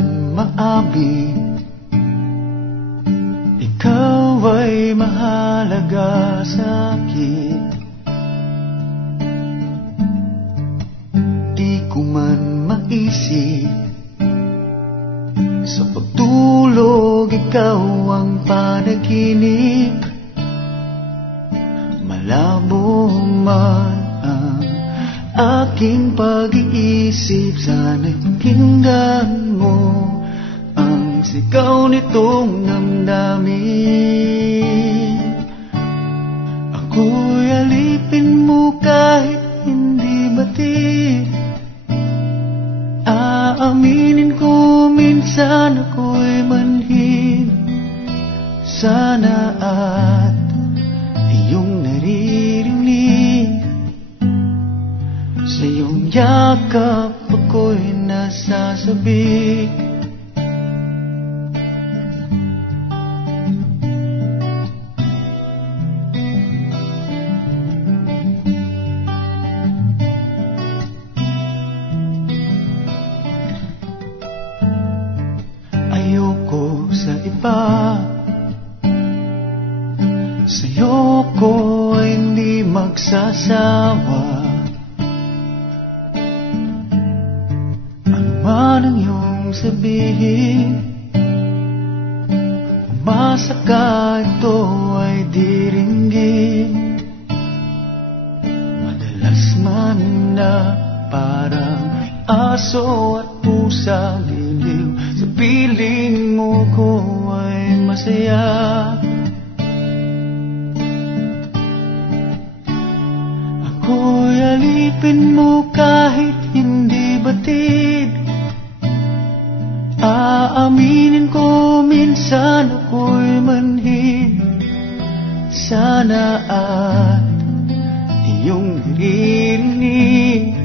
man maamin, ikaw ay mahalaga sa akin. Di ko man maisip, sa pagtulog ikaw ang panaginip. Malabo man ang aking pag-iisip, sana'y pakinggan mo ang sigaw nitong damdamin. Ako'y alipin mo kahit hindi batid. Aaminin ko minsan ako'y manhid. Sana at iyong naririnig, sa iyong yakap ako'y nasasabik. Ayoko sa iba, sa'yo ko ay hindi magsasawa. Ano man ang iyong sabihin, umasa ka ito ay diringgin. Madalas man na parang aso at pusa, liliw sa piling mo ko ay masaya. Ako'y alipin mo kahit hindi batid. Aaminin ko minsan ako'y manhid. Sana at iyong naririnig,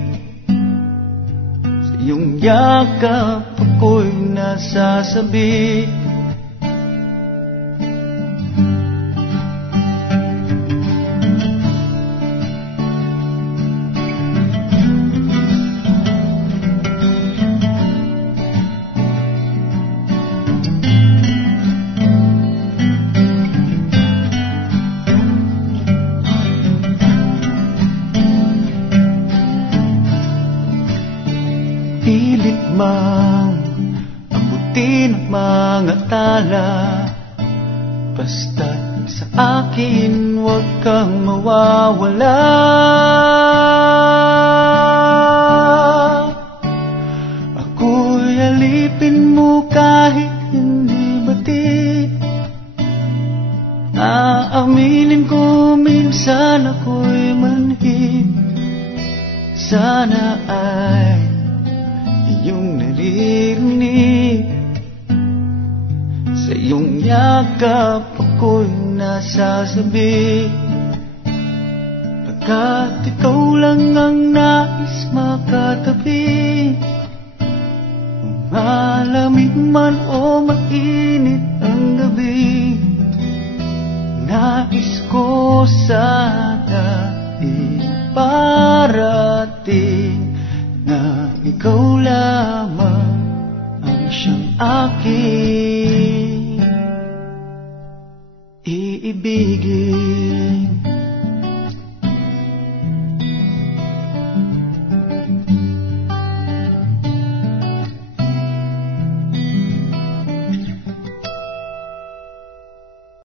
sa iyong yakap ako'y nasasabik. Pilit mang abutin ang mga tala, basta't sa akin huwag kang mawawala. Ako'y alipin mo kahit hindi batid. Aaminin ko minsan ako'y manhid. Sana ay iyong naririnig, sa iyong yakap ako'y nasasabik. Pagkat ikaw lang ang nais makatabi, malamig man o mainit ang gabi, nais ko sana iparating na ikaw lamang ang siyang aking iibigin.